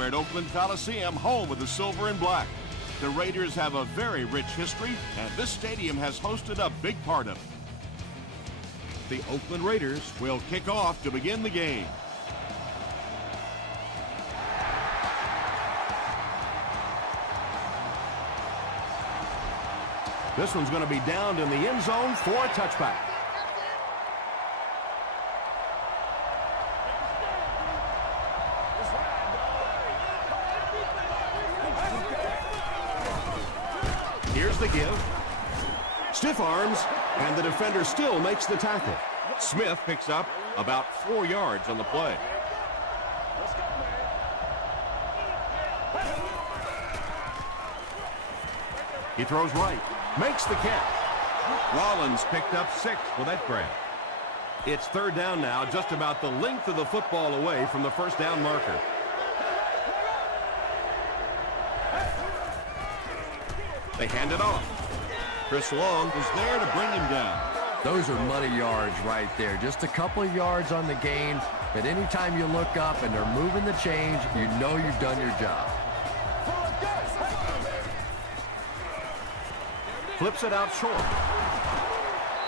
we're at Oakland Coliseum, home of the silver and black. The Raiders have a very rich history, and this stadium has hosted a big part of it. The Oakland Raiders will kick off to begin the game. This one's going to be downed in the end zone for a touchback. Here's the give. Stiff arms, and the defender still makes the tackle. Smith picks up about 4 yards on the play. He throws right, makes the catch. Rollins picked up 6 for that grab. It's third down now, just about the length of the football away from the first down marker. They hand it off. Chris Long is there to bring him down. Those are money yards right there. Just a couple of yards on the gain. But anytime you look up and they're moving the change, you know you've done your job. Flips it out short.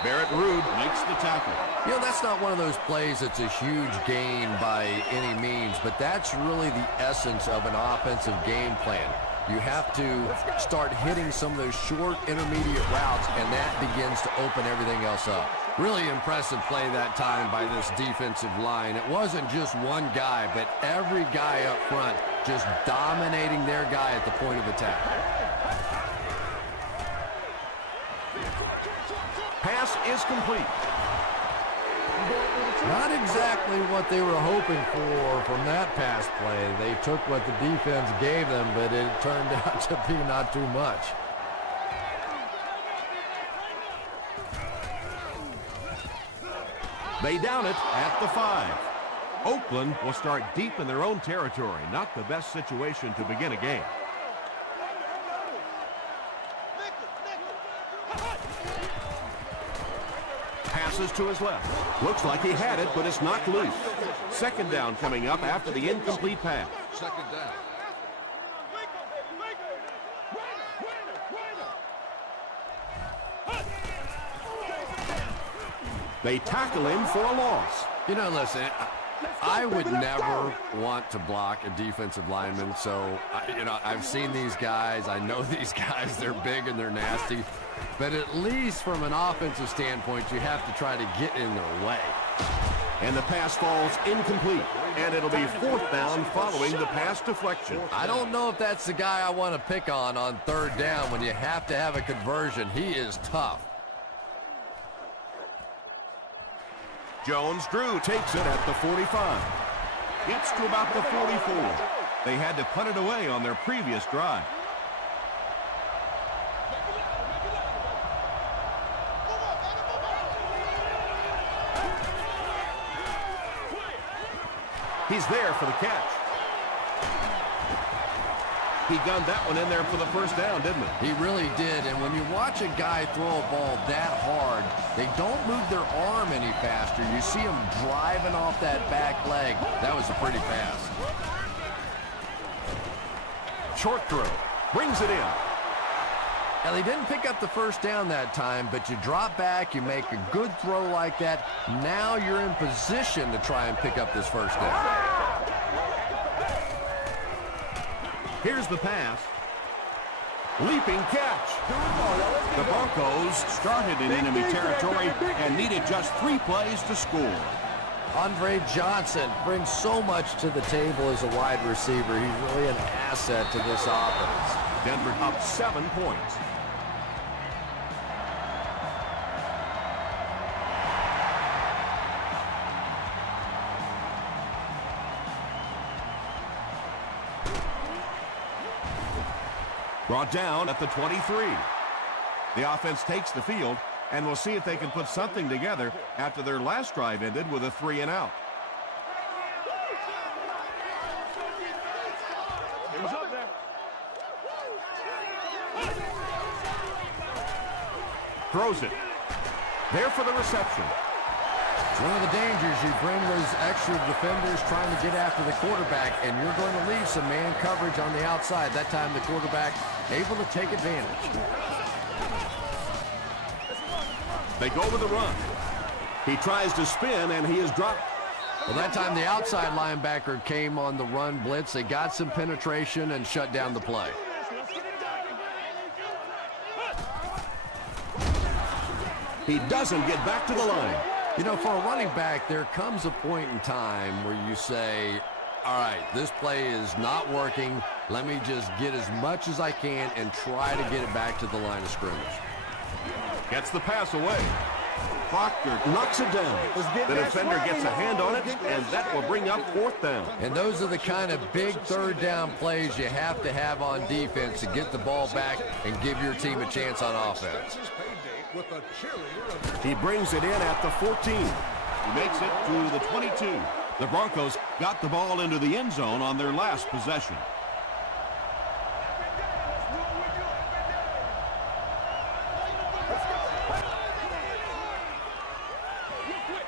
Barrett Ruud makes the tackle. You know, that's not one of those plays that's a huge gain by any means, but that's really the essence of an offensive game plan. You have to start hitting some of those short intermediate routes, and that begins to open everything else up. Really impressive play that time by this defensive line. It wasn't just one guy, but every guy up front just dominating their guy at the point of attack. Pass is complete. Not exactly what they were hoping for from that pass play. They took what the defense gave them, but it turned out to be not too much. They down it at the 5. Oakland will start deep in their own territory. Not the best situation to begin a game. Passes to his left. Looks like he had it, but it's knocked loose. Second down coming up after the incomplete pass. Second down. They tackle him for a loss. You know, listen, I would never want to block a defensive lineman, so, I've seen these guys. I know these guys. They're big and they're nasty. But at least from an offensive standpoint, you have to try to get in their way. And the pass falls incomplete. And it'll be fourth down following the pass deflection. I don't know if that's the guy I want to pick on third down when you have to have a conversion. He is tough. Jones-Drew takes it at the 45. Gets to about the 44. They had to punt it away on their previous drive. He's there for the catch. He gunned that one in there for the first down, didn't he? He really did, and when you watch a guy throw a ball that hard, they don't move their arm any faster. You see him driving off that back leg. That was a pretty pass. Short throw. Brings it in. Now, they didn't pick up the first down that time, but you drop back, you make a good throw like that. Now you're in position to try and pick up this first down. Here's the pass. Leaping catch. The Broncos started in enemy territory and needed just 3 plays to score. Andre Johnson brings so much to the table as a wide receiver. He's really an asset to this offense. Denver up 7 points. Brought down at the 23. The offense takes the field, and we'll see if they can put something together after their last drive ended with a 3 and out. Throws it. There for the reception. It's one of the dangers. You bring those extra defenders trying to get after the quarterback, and you're going to leave some man coverage on the outside. That time the quarterback able to take advantage. They go with the run. He tries to spin, and he is dropped. Well, that time the outside linebacker came on the run blitz. They got some penetration and shut down the play. He doesn't get back to the line. You know, for a running back, there comes a point in time where you say, all right, this play is not working. Let me just get as much as I can and try to get it back to the line of scrimmage. Gets the pass away. Proctor knocks it down. The defender gets a hand on it, and that will bring up 4th down. And those are the kind of big 3rd down plays you have to have on defense to get the ball back and give your team a chance on offense. He brings it in at the 14. He makes it to the 22. The Broncos got the ball into the end zone on their last possession.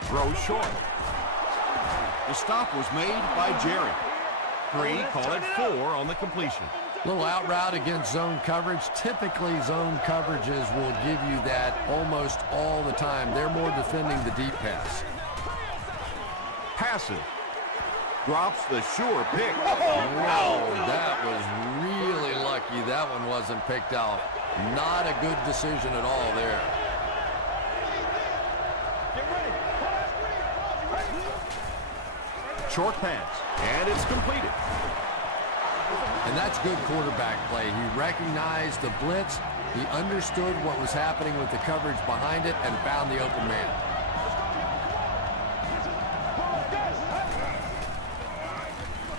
Throw short. The stop was made by Jerry. 3, call it 4 on the completion. Little out route against zone coverage. Typically, zone coverages will give you that almost all the time. They're more defending the deep pass. Passes. Drops the sure pick. Whoa, that was really lucky. That one wasn't picked off. Not a good decision at all there. Short pass, and it's completed. And that's good quarterback play. He recognized the blitz. He understood what was happening with the coverage behind it and found the open man.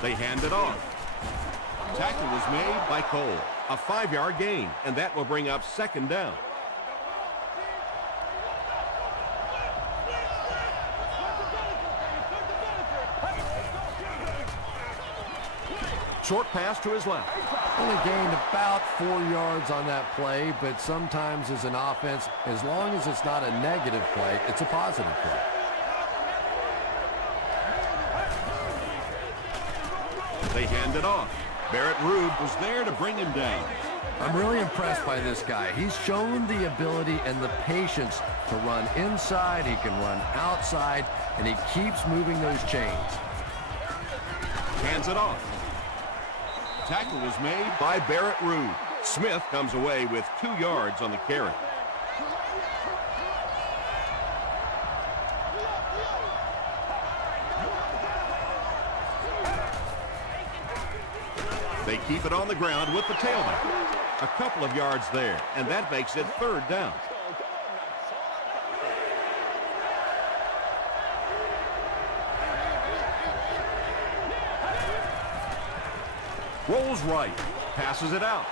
They hand it off. Tackle was made by Cole. A 5-yard gain, and that will bring up 2nd down. Short pass to his left. Only gained about 4 yards on that play, but sometimes as an offense, as long as it's not a negative play, it's a positive play. They hand it off. Barrett Ruud was there to bring him down. I'm really impressed by this guy. He's shown the ability and the patience to run inside, he can run outside, and he keeps moving those chains. Hands it off. Tackle was made by Barrett Ruud. Smith comes away with 2 yards on the carry. They keep it on the ground with the tailback. A couple of yards there, and that makes it 3rd down. Rolls right, passes it out.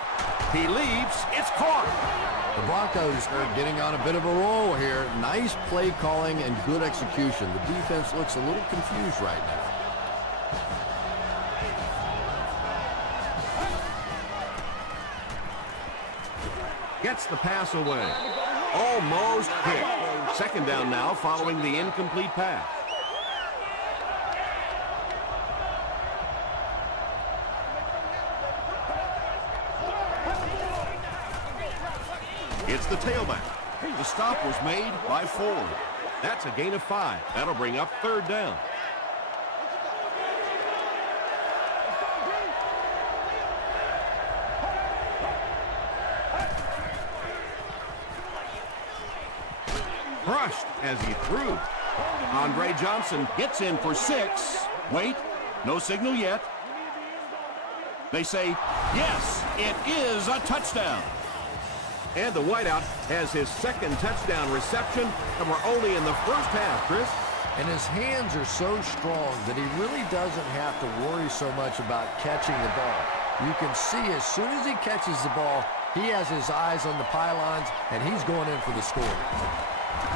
He leaps, it's caught. The Broncos are getting on a bit of a roll here. Nice play calling and good execution. The defense looks a little confused right now. Gets the pass away. Almost hit. 2nd down now following the incomplete pass. It's the tailback. The stop was made by Ford. That's a gain of 5. That'll bring up 3rd down. Crushed as he threw. Andre Johnson gets in for 6. Wait, no signal yet. They say, yes, it is a touchdown. And the wideout has his 2nd touchdown reception, and we're only in the first half, Chris. And his hands are so strong that he really doesn't have to worry so much about catching the ball. You can see as soon as he catches the ball, he has his eyes on the pylons, and he's going in for the score.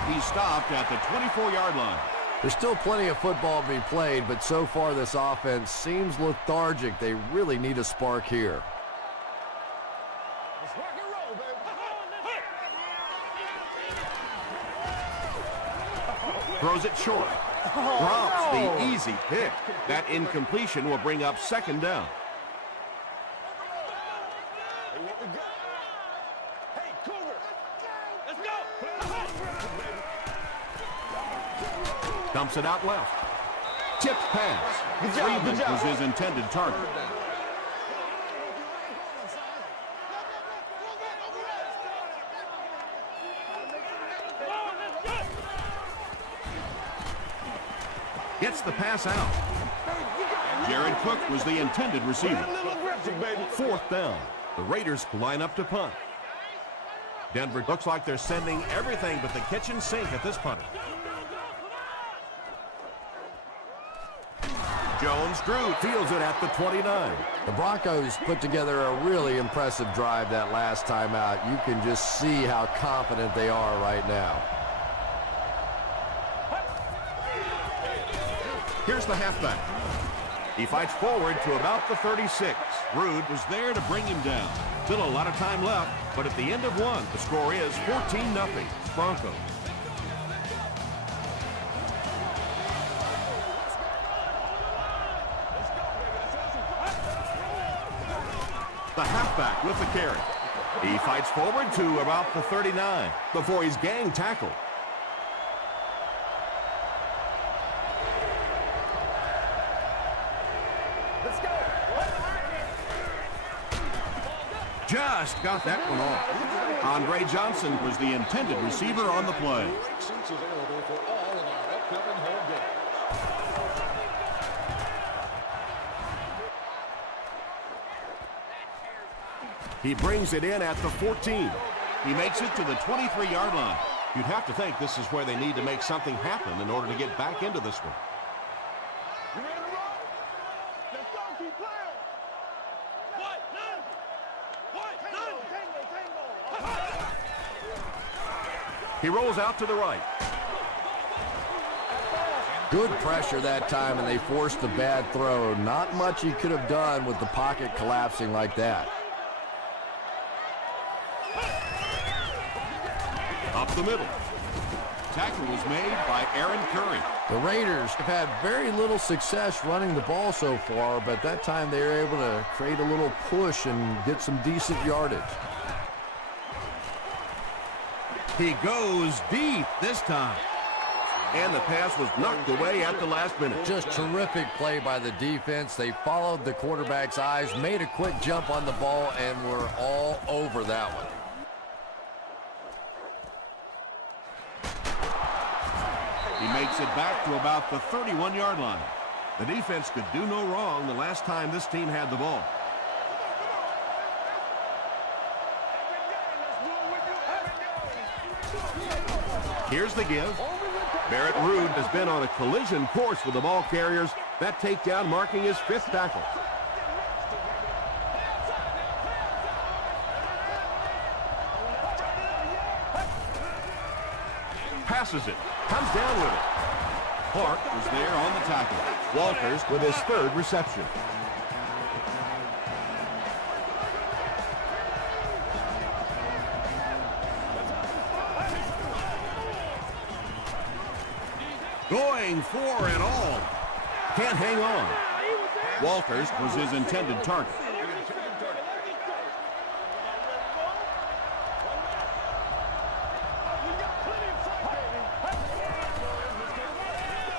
He stopped at the 24-yard line. There's still plenty of football to be played, but so far this offense seems lethargic. They really need a spark here. Throws it short. Drops the easy pick. That incompletion will bring up second down. Dumps it out left. Tipped pass. Freeman was his intended target. Gets the pass out. Jared Cook was the intended receiver. Fourth down. The Raiders line up to punt. Denver looks like they're sending everything but the kitchen sink at this punter. Jones-Drew fields it at the 29. The Broncos put together a really impressive drive that last time out. You can just see how confident they are right now. Here's the halfback. He fights forward to about the 36. Rude was there to bring him down. Still a lot of time left, but at the end of one, the score is 14-0 Broncos. The halfback with the carry. He fights forward to about the 39 before he's gang tackled. Just got that one off. Andre Johnson was the intended receiver on the play. He brings it in at the 14. He makes it to the 23-yard line. You'd have to think this is where they need to make something happen in order to get back into this one. He rolls out to the right. Good pressure that time, and they forced the bad throw. Not much he could have done with the pocket collapsing like that. Up the middle. Tackle was made by Aaron Curry. The Raiders have had very little success running the ball so far, but that time they were able to create a little push and get some decent yardage. He goes deep this time. And the pass was knocked away at the last minute. Just terrific play by the defense. They followed the quarterback's eyes, made a quick jump on the ball, and were all over that one. He makes it back to about the 31-yard line. The defense could do no wrong the last time this team had the ball. Here's the give. Barrett Ruud has been on a collision course with the ball carriers. That takedown marking his fifth tackle. Passes it. Comes down with it. Clark was there on the tackle. Walters with his third reception. Going for it all. Can't hang on. Walters was his intended target.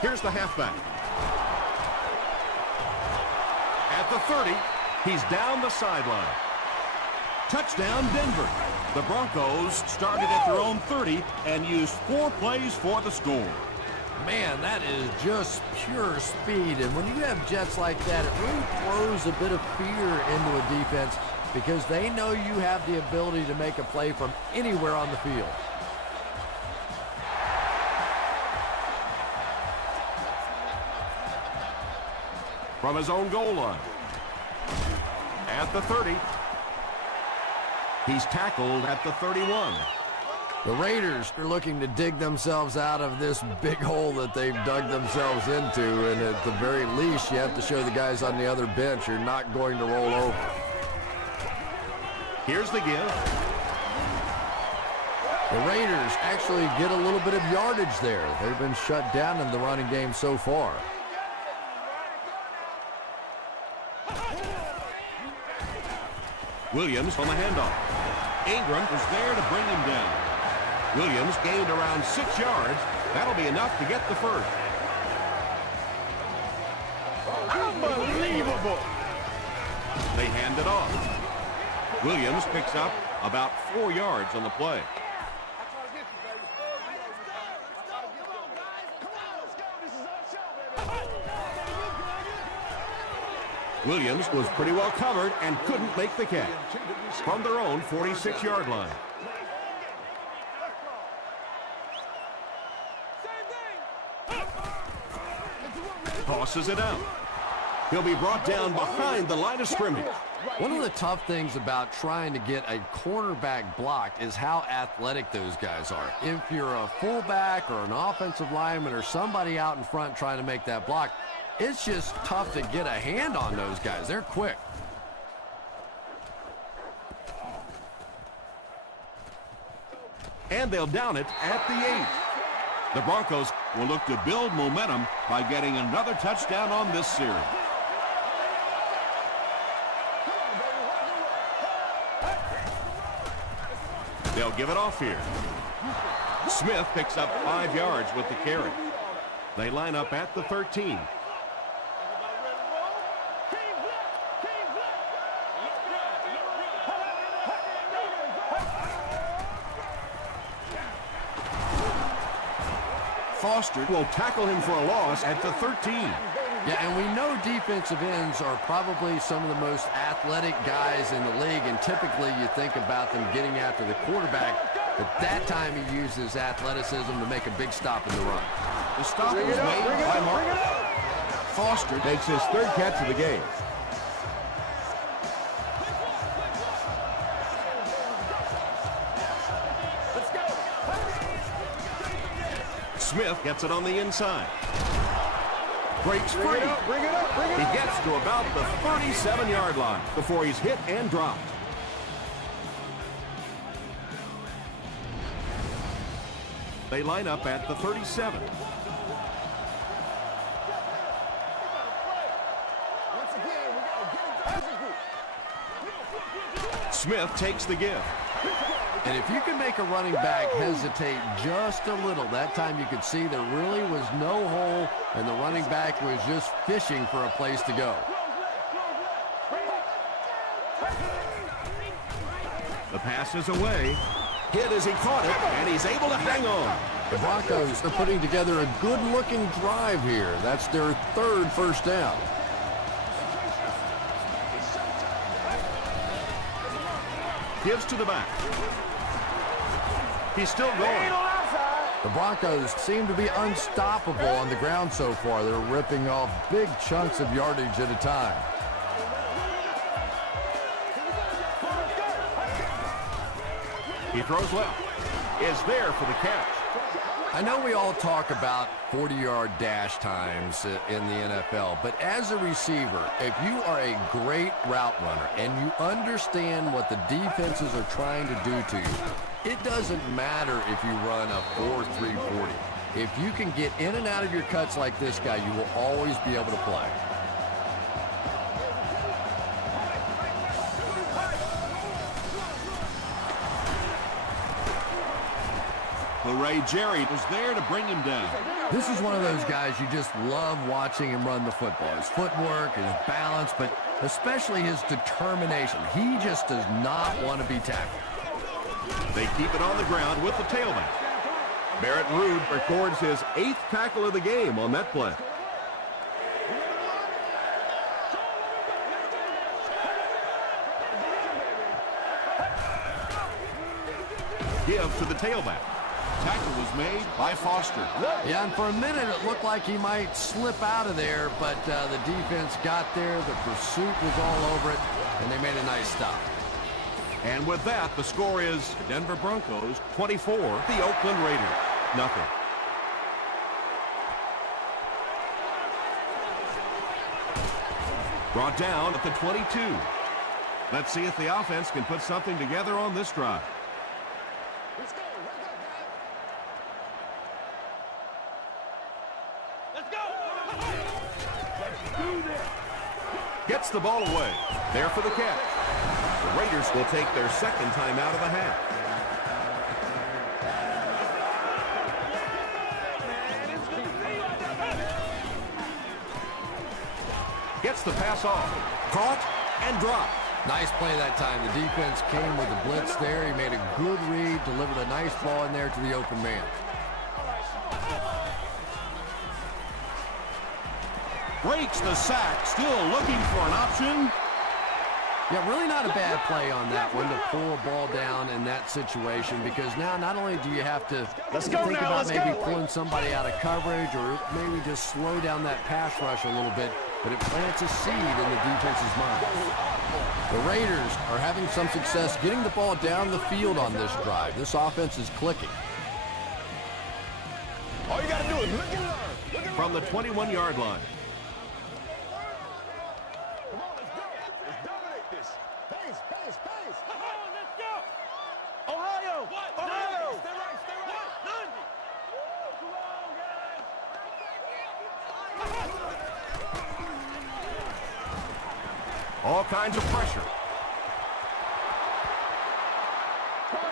Here's the halfback. At the 30, he's down the sideline. Touchdown, Denver. The Broncos started at their own 30 and used 4 plays for the score. Man, that is just pure speed. And when you have jets like that, it really throws a bit of fear into a defense because they know you have the ability to make a play from anywhere on the field. From his own goal line. At the 30. He's tackled at the 31. The Raiders are looking to dig themselves out of this big hole that they've dug themselves into, and at the very least, you have to show the guys on the other bench you're not going to roll over. Here's the give. The Raiders actually get a little bit of yardage there. They've been shut down in the running game so far. Williams on the handoff. Ingram is there to bring him down. Williams gained around 6 yards. That'll be enough to get the first. Unbelievable. They hand it off. Williams picks up about 4 yards on the play. Williams was pretty well covered and couldn't make the catch from their own 46-yard line. Tosses it out. He'll be brought down behind the line of scrimmage. One of the tough things about trying to get a cornerback blocked is how athletic those guys are. If you're a fullback or an offensive lineman or somebody out in front trying to make that block, it's just tough to get a hand on those guys. They're quick. And they'll down it at the 8. The Broncos will look to build momentum by getting another touchdown on this series. They'll give it off here. Smith picks up 5 yards with the carry. They line up at the 13. Foster will tackle him for a loss at the 13. Yeah, and we know defensive ends are probably some of the most athletic guys in the league, and typically you think about them getting after the quarterback, but that time he uses athleticism to make a big stop in the run. The stop was made by Marcus. Foster takes his 3rd catch of the game. Smith gets it on the inside. Breaks free. He gets to about the 37-yard line before he's hit and dropped. They line up at the 37. Smith takes the give. And if you can make a running back hesitate just a little, that time you could see there really was no hole, and the running back was just fishing for a place to go. The pass is away. Hit as he caught it, and he's able to hang on. The Broncos are putting together a good-looking drive here. That's their 3rd first down. Gives to the back. He's still going. The Broncos seem to be unstoppable on the ground so far. They're ripping off big chunks of yardage at a time. He throws left. Is there for the catch. I know we all talk about 40-yard dash times in the NFL, but as a receiver, if you are a great route runner and you understand what the defenses are trying to do to you, it doesn't matter if you run a 4.3 40. If you can get in and out of your cuts like this guy, you will always be able to play. Jerry was there to bring him down. This is one of those guys you just love watching him run the football. His footwork, his balance, but especially his determination. He just does not want to be tackled. They keep it on the ground with the tailback. Barrett Ruud records his 8th tackle of the game on that play. Give to the tailback. Tackle was made by Foster. Yeah, and for a minute it looked like he might slip out of there, but the defense got there, the pursuit was all over it, and they made a nice stop. And with that, the score is Denver Broncos 24, the Oakland Raiders nothing. Brought down at the 22. Let's see if the offense can put something together on this drive. Let's go. Gets the ball away. There for the catch. The Raiders will take their second timeout of the half. Gets the pass off. Caught and dropped. Nice play that time. The defense came with the blitz there. He made a good read, delivered a nice ball in there to the open man. Breaks the sack, still looking for an option. Yeah, really not a bad play on that one to pull a ball down in that situation, because now not only do you have to think about maybe pulling somebody out of coverage or maybe just slow down that pass rush a little bit, but it plants a seed in the defense's mind. The Raiders are having some success getting the ball down the field on this drive. This offense is clicking. All you got to do is look and learn. From the 21-yard line. Come on, let's go. Let's dominate this. Pace, pace, pace. Come on, let's go. Ohio. What? Ohio. Stay right, stay right. Come on, guys. All kinds of pressure.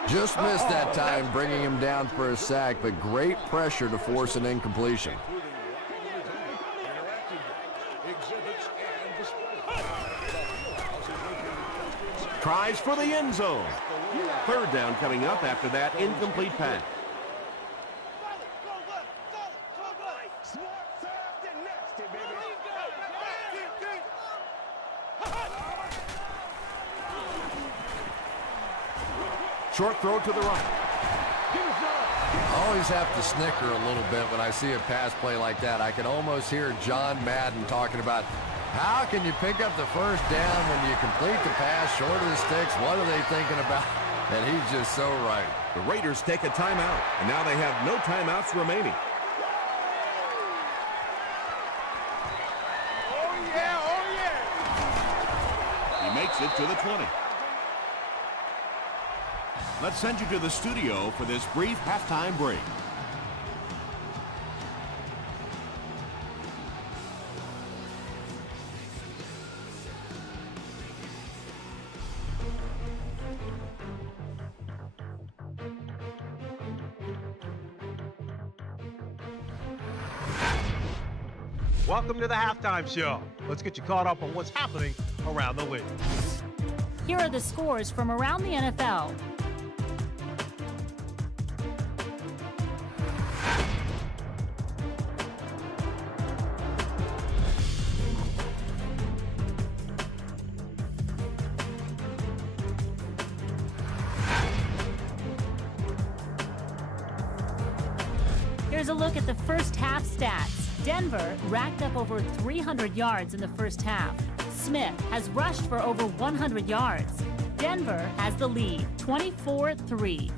Just missed that time, bringing him down for a sack, but great pressure to force an incompletion. Tries for the end zone. Third down coming up after that incomplete pass. Short throw to the right. I always have to snicker a little bit when I see a pass play like that. I can almost hear John Madden talking about how can you pick up the first down when you complete the pass short of the sticks? What are they thinking about? And he's just so right. The Raiders take a timeout, and now they have no timeouts remaining. Oh, yeah, oh, yeah. He makes it to the 20. Let's send you to the studio for this brief halftime break. Welcome to the halftime show. Let's get you caught up on what's happening around the league. Here are the scores from around the NFL. Here's a look at the first half stats. Denver racked up over 300 yards in the first half. Smith has rushed for over 100 yards. Denver has the lead, 24-3.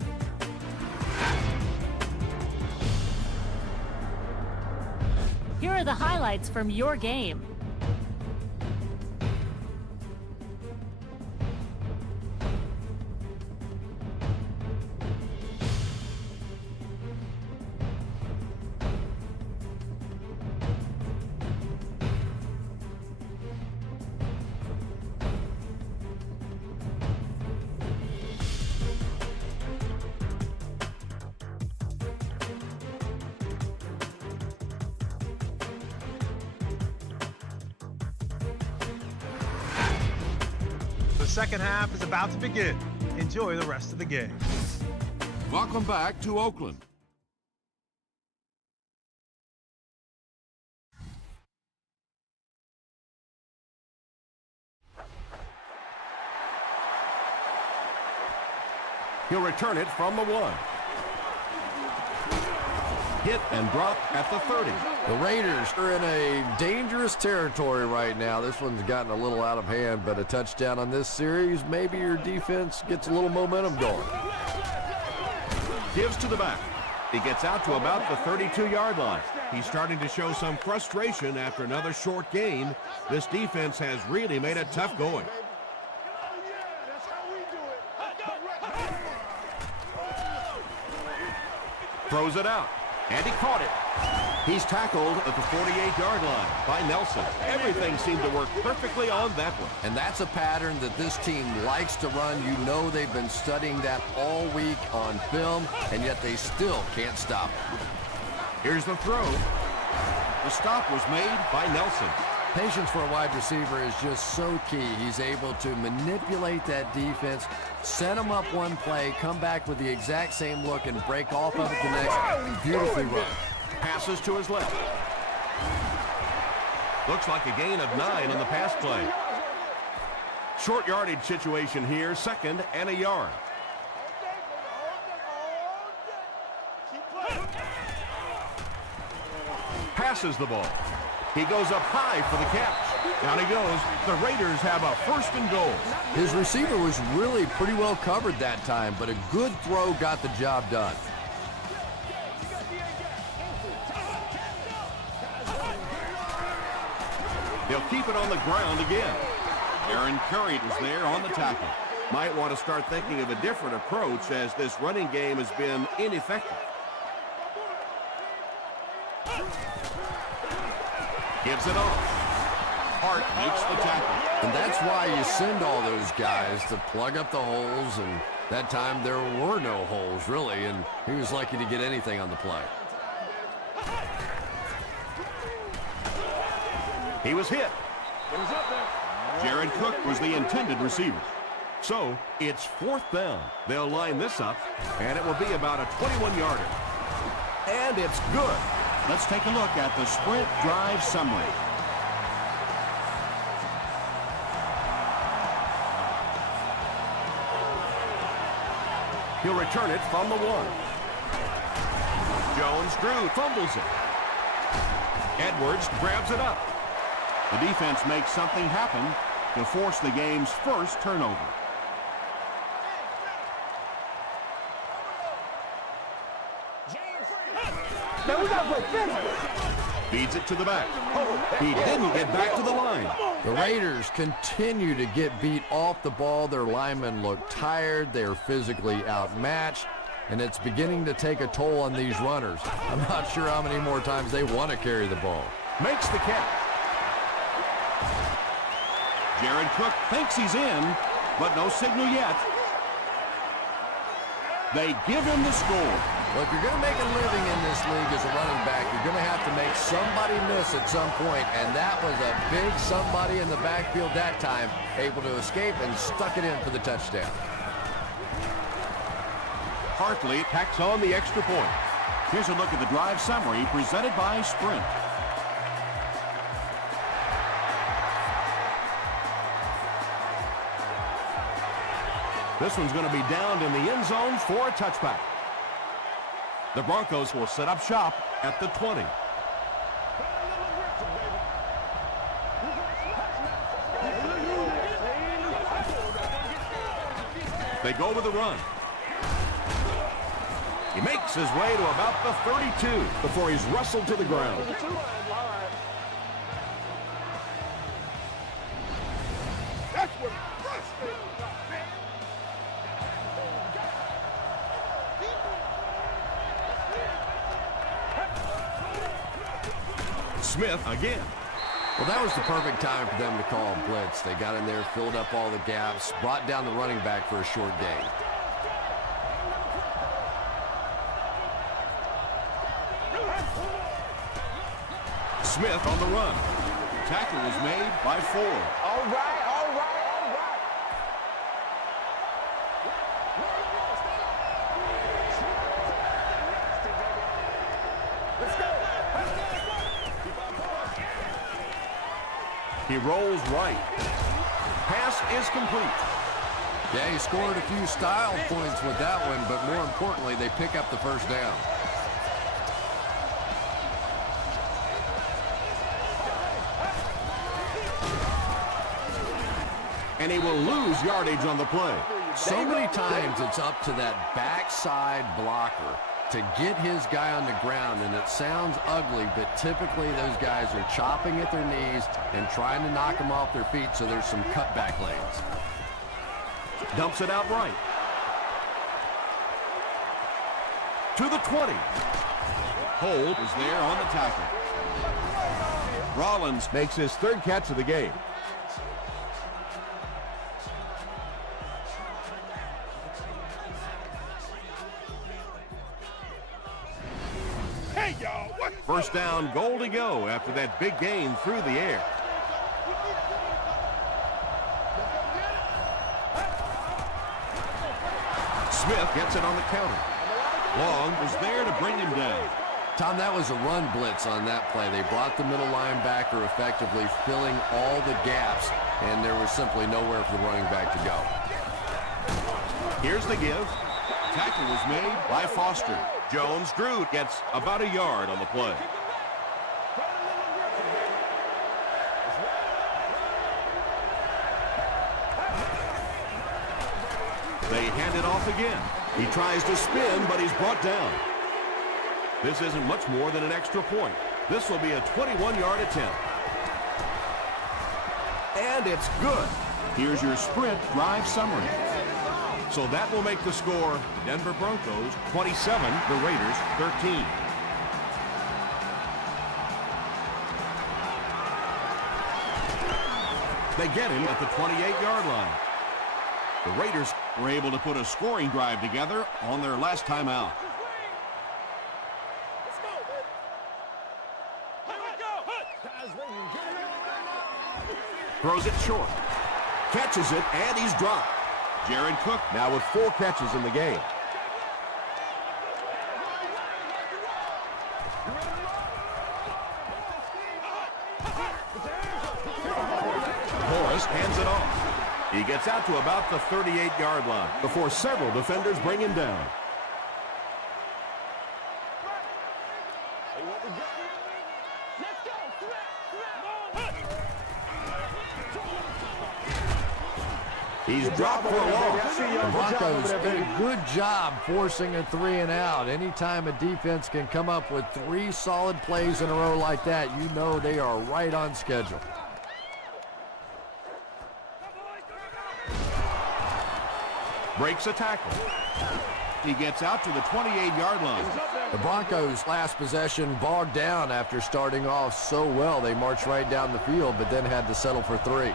Here are the highlights from your game. The second half is about to begin. Enjoy the rest of the game. Welcome back to Oakland. He'll return it from the 1. Hit and drop at the 30. The Raiders are in a dangerous territory right now. This one's gotten a little out of hand, but a touchdown on this series, maybe your defense gets a little momentum going. Gives to the back. He gets out to about the 32-yard line. He's starting to show some frustration after another short gain. This defense has really made it tough going. Throws it out. And he caught it. He's tackled at the 48-yard line by Nelson. Everything seemed to work perfectly on that one. And that's a pattern that this team likes to run. You know they've been studying that all week on film, and yet they still can't stop it. Here's the throw. The stop was made by Nelson. Patience for a wide receiver is just so key. He's able to manipulate that defense, set them up one play, come back with the exact same look, and break off of it the next. Beautifully run. Passes to his left. Looks like a gain of 9 on the pass play. Short yardage situation here, 2nd and a yard. Passes the ball. He goes up high for the catch. Down he goes. The Raiders have a 1st and goal. His receiver was really pretty well covered that time, but a good throw got the job done. They'll keep it on the ground again. Aaron Curry is there on the tackle. Might want to start thinking of a different approach as this running game has been ineffective. Gives it off. Hart makes the tackle. And that's why you send all those guys to plug up the holes, and that time there were no holes, really, and he was lucky to get anything on the play. He was hit. Jared Cook was the intended receiver. So it's 4th down. They'll line this up, and it will be about a 21-yarder. And it's good. Let's take a look at the sprint drive summary. He'll return it from the 1. Jones-Drew fumbles it. Edwards grabs it up. The defense makes something happen to force the game's first turnover. Feeds it to the back. He didn't get back to the line. The Raiders continue to get beat off the ball. Their linemen look tired. They're physically outmatched, and it's beginning to take a toll on these runners. I'm not sure how many more times they want to carry the ball. Makes the catch. Jared Cook thinks he's in, but no signal yet. They give him the score. Well, if you're going to make a living in this league as a running back, you're going to have to make somebody miss at some point, and that was a big somebody in the backfield that time, able to escape and stuck it in for the touchdown. Hartley tacks on the extra point. Here's a look at the drive summary presented by Sprint. This one's going to be downed in the end zone for a touchback. The Broncos will set up shop at the 20. They go with the run. He makes his way to about the 32 before he's wrestled to the ground. That's what frustrates me, man. Smith again. Well, that was the perfect time for them to call a blitz. They got in there, filled up all the gaps, brought down the running back for a short gain. Smith on the run. Tackle was made by Ford. All right, all right, all right. Let's go. He rolls right. Pass is complete. Yeah, he scored a few style points with that one, but more importantly, they pick up the first down. And he will lose yardage on the play. So many times it's up to that backside blocker to get his guy on the ground, and it sounds ugly, but typically those guys are chopping at their knees and trying to knock them off their feet, so there's some cutback lanes. Dumps it out right. To the 20. Hold is there on the tackle. Rollins makes his third catch of the game. Hey, y'all, what? First down, goal to go after that big gain through the air. Smith gets it on the counter. Long was there to bring him down. Tom, that was a run blitz on that play. They brought the middle linebacker effectively filling all the gaps, and there was simply nowhere for the running back to go. Here's the give. Tackle was made by Foster. Jones-Drew gets about a yard on the play. They hand it off again. He tries to spin, but he's brought down. This isn't much more than an extra point. This will be a 21-yard attempt. And it's good. Here's your sprint drive summary. So that will make the score Denver Broncos 27, the Raiders 13. They get him at the 28-yard line. The Raiders were able to put a scoring drive together on their last time out. Throws it short. Catches it, and he's dropped. Jared Cook now with 4 catches in the game. Horace hands it off. He gets out to about the 38-yard line before several defenders bring him down. He's dropped for a loss. The Broncos did a good job forcing a 3 and out. Anytime a defense can come up with 3 solid plays in a row like that, you know they are right on schedule. Breaks a tackle. He gets out to the 28-yard line. The Broncos' last possession bogged down after starting off so well. They marched right down the field, but then had to settle for 3.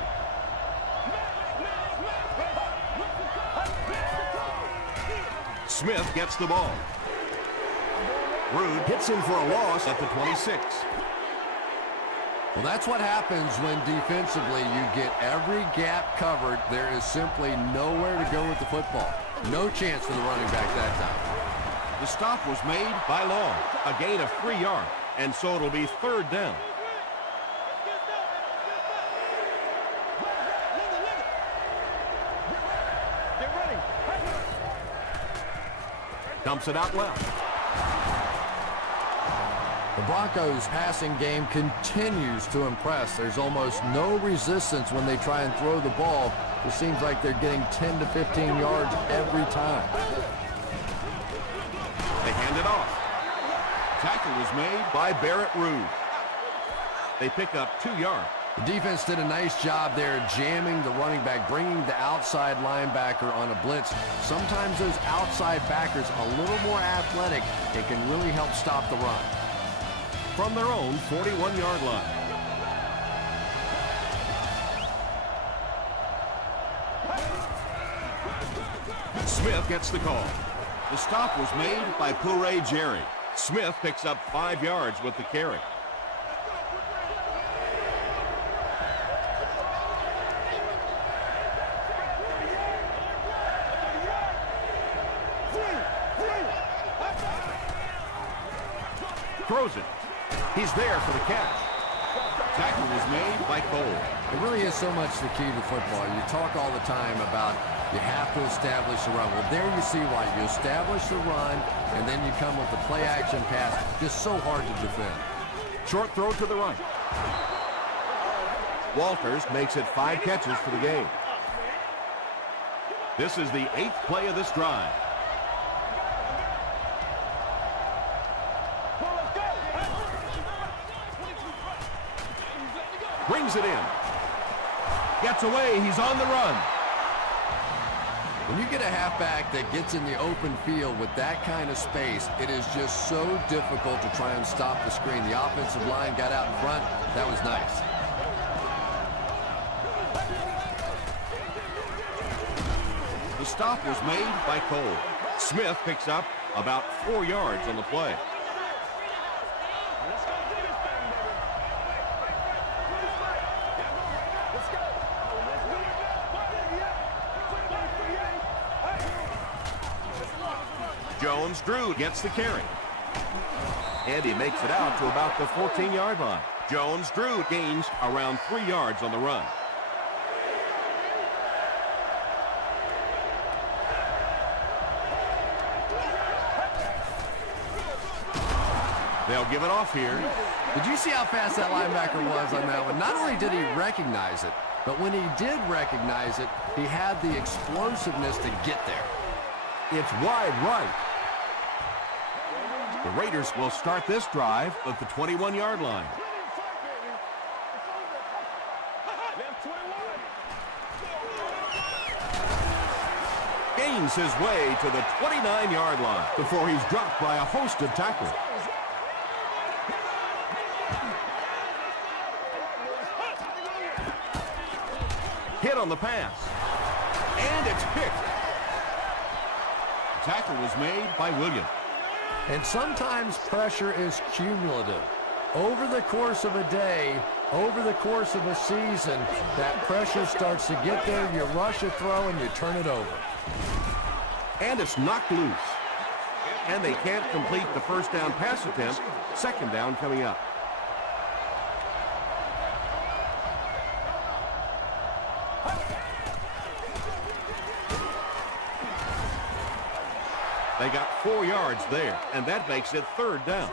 Smith gets the ball. Rude hits him for a loss at the 26. Well, that's what happens when defensively you get every gap covered. There is simply nowhere to go with the football. No chance for the running back that time. The stop was made by Long, a gain of 3 yards, and so it'll be 3rd down. Dumps it out left. The Broncos' passing game continues to impress. There's almost no resistance when they try and throw the ball. It seems like they're getting 10 to 15 yards every time. They hand it off. Tackle was made by Barrett Rude. They pick up 2 yards. The defense did a nice job there jamming the running back, bringing the outside linebacker on a blitz. Sometimes those outside backers a little more athletic. It can really help stop the run. From their own 41-yard line. Smith gets the call. The stop was made by Puree Jerry. Smith picks up 5 yards with the carry. Throws it. He's there for the catch. Tackle was made by Cole. It really is so much the key to football. You talk all the time about you have to establish the run. Well, there you see why. You establish the run, and then you come with the play-action pass. Just so hard to defend. Short throw to the right. Walters makes it 5 catches for the game. This is the 8th play of this drive. Brings it in. Gets away. He's on the run. When you get a halfback that gets in the open field with that kind of space, it is just so difficult to try and stop the screen. The offensive line got out in front. That was nice. The stop was made by Cole. Smith picks up about 4 yards on the play. Jones-Drew gets the carry. And he makes it out to about the 14-yard line. Jones-Drew gains around 3 yards on the run. They'll give it off here. Did you see how fast that linebacker was on that one? Not only did he recognize it, but when he did recognize it, he had the explosiveness to get there. It's wide right. The Raiders will start this drive at the 21-yard line. Gains his way to the 29-yard line before he's dropped by a host of tacklers. Hit on the pass. And it's picked. The tackle was made by Williams. And sometimes pressure is cumulative. Over the course of a day, over the course of a season, that pressure starts to get there, you rush a throw, and you turn it over. And it's knocked loose. And they can't complete the first down pass attempt. Second down coming up. They got 4 yards there, and that makes it third down.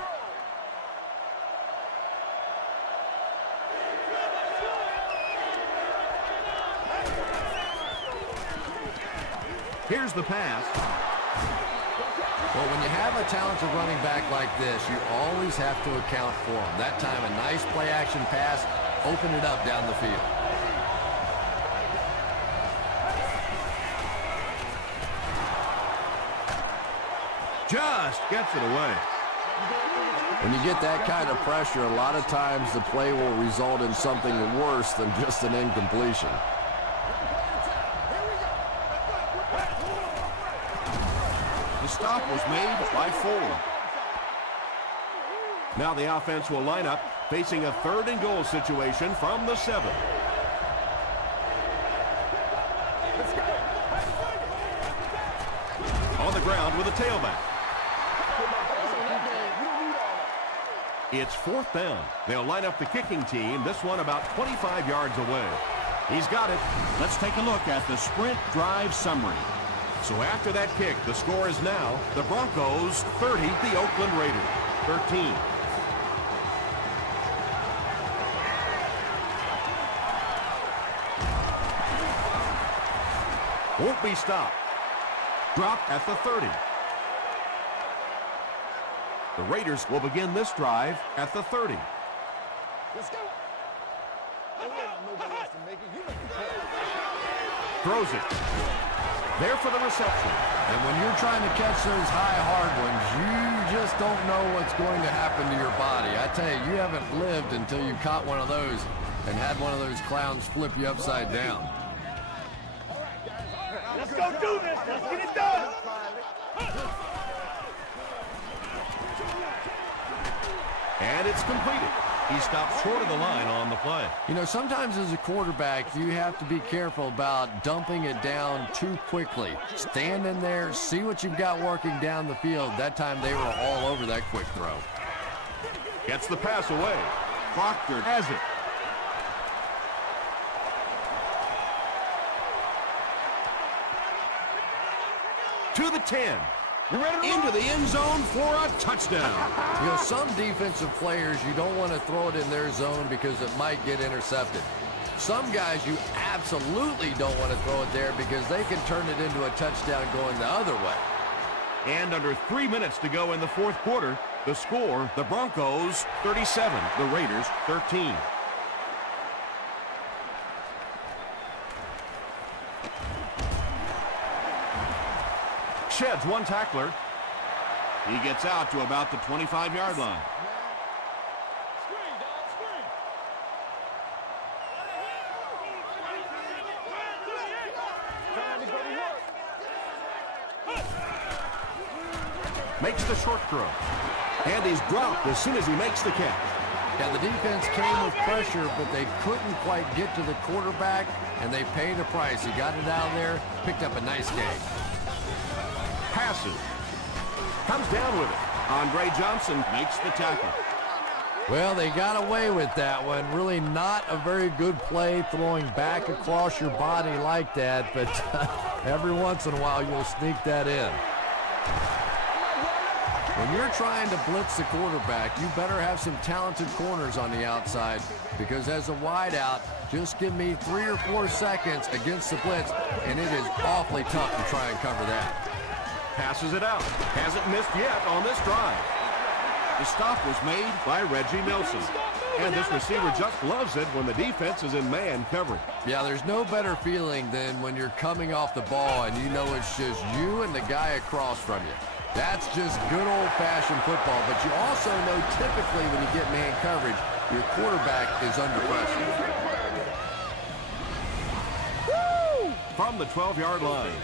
Here's the pass. Well, when you have a talented running back like this, you always have to account for him. That time, a nice play-action pass opened it up down the field. Just gets it away. When you get that kind of pressure, a lot of times the play will result in something worse than just an incompletion. The stop was made by Ford. Now the offense will line up, facing a 3rd and goal situation from the 7. On the ground with a tailback. It's 4th down. They'll line up the kicking team, this one about 25 yards away. He's got it. Let's take a look at the sprint drive summary. So after that kick, the score is now the Broncos 30, the Oakland Raiders 13. Won't be stopped. Dropped at the 30. The Raiders will begin this drive at the 30. Let's go. Throws it. There for the reception. And when you're trying to catch those high, hard ones, you just don't know what's going to happen to your body. I tell you, you haven't lived until you caught one of those and had one of those clowns flip you upside down. Let's go do this. Let's get it done. And it's completed. He stops short of the line on the play. You know, sometimes as a quarterback, you have to be careful about dumping it down too quickly. Stand in there, see what you've got working down the field. That time they were all over that quick throw. Gets the pass away. Proctor has it. To the 10. Into the end zone for a touchdown. You know, some defensive players, you don't want to throw it in their zone because it might get intercepted. Some guys, you absolutely don't want to throw it there because they can turn it into a touchdown going the other way. And under 3 minutes to go in the 4th quarter, the score, the Broncos 37, the Raiders 13. sheds one tackler. He gets out to about the 25-yard line. Screen, dog, screen. Time to go to work. Makes the short throw. And he's dropped as soon as he makes the catch. Yeah, the defense came with pressure, but they couldn't quite get to the quarterback, and they paid a price. He got it out of there, picked up a nice game. Passes. Comes down with it. Andre Johnson makes the tackle. Well, they got away with that one. Really not a very good play throwing back across your body like that, but every once in a while you'll sneak that in. When you're trying to blitz the quarterback, you better have some talented corners on the outside, because as a wideout, just give me 3 or 4 seconds against the blitz, and it is awfully tough to try and cover that. Passes it out. Hasn't missed yet on this drive. The stop was made by Reggie Nelson. And this receiver just loves it when the defense is in man coverage. Yeah, there's no better feeling than when you're coming off the ball and you know it's just you and the guy across from you. That's just good old-fashioned football, but you also know typically when you get man coverage, your quarterback is under pressure. Woo! From the 12-yard line.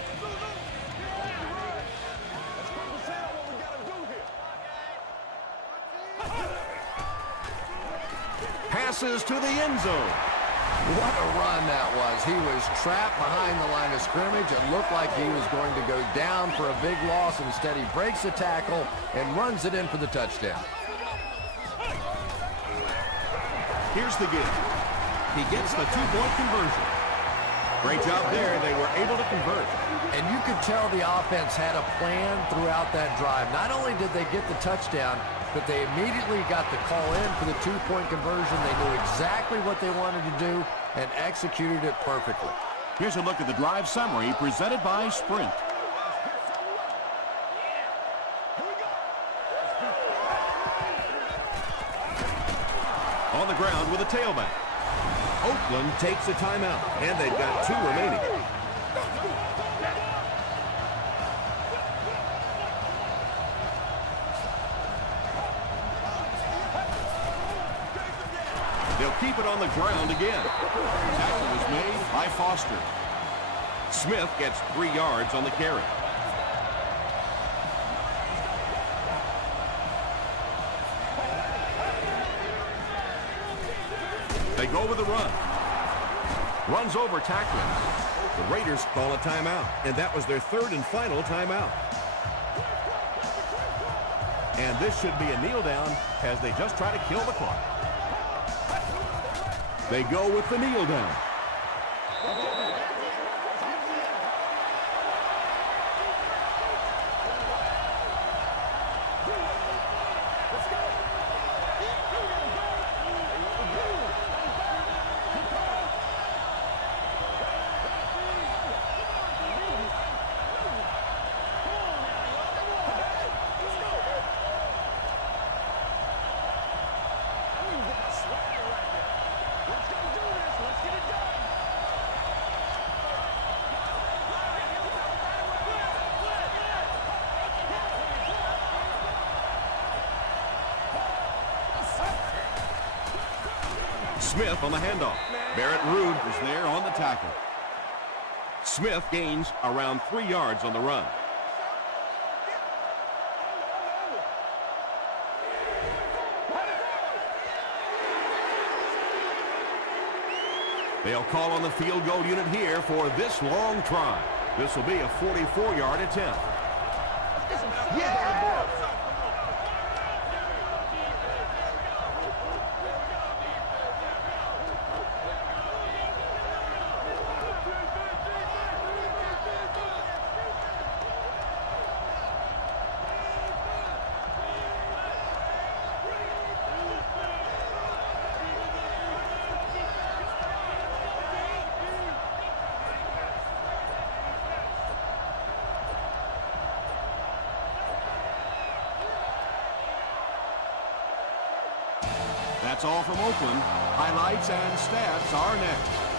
Passes to the end zone. What a run that was. He was trapped behind the line of scrimmage. It looked like he was going to go down for a big loss. Instead, he breaks the tackle and runs it in for the touchdown. Here's the give. He gets the 2-point conversion. Great job there. They were able to convert. And you could tell the offense had a plan throughout that drive. Not only did they get the touchdown, but they immediately got the call in for the 2-point conversion. They knew exactly what they wanted to do and executed it perfectly. Here's a look at the drive summary presented by Sprint. On the ground with a tailback. Oakland takes a timeout, and they've got 2 remaining. They'll keep it on the ground again. Tackle was made by Foster. Smith gets 3 yards on the carry. They go with the run. Runs over tackling. The Raiders call a timeout, and that was their 3rd and final timeout. And this should be a kneel down as they just try to kill the clock. They go with the kneel down. Smith on the handoff. Barrett Ruud was there on the tackle. Smith gains around 3 yards on the run. They'll call on the field goal unit here for this long try. This will be a 44-yard attempt. That's all from Oakland. Highlights and stats are next.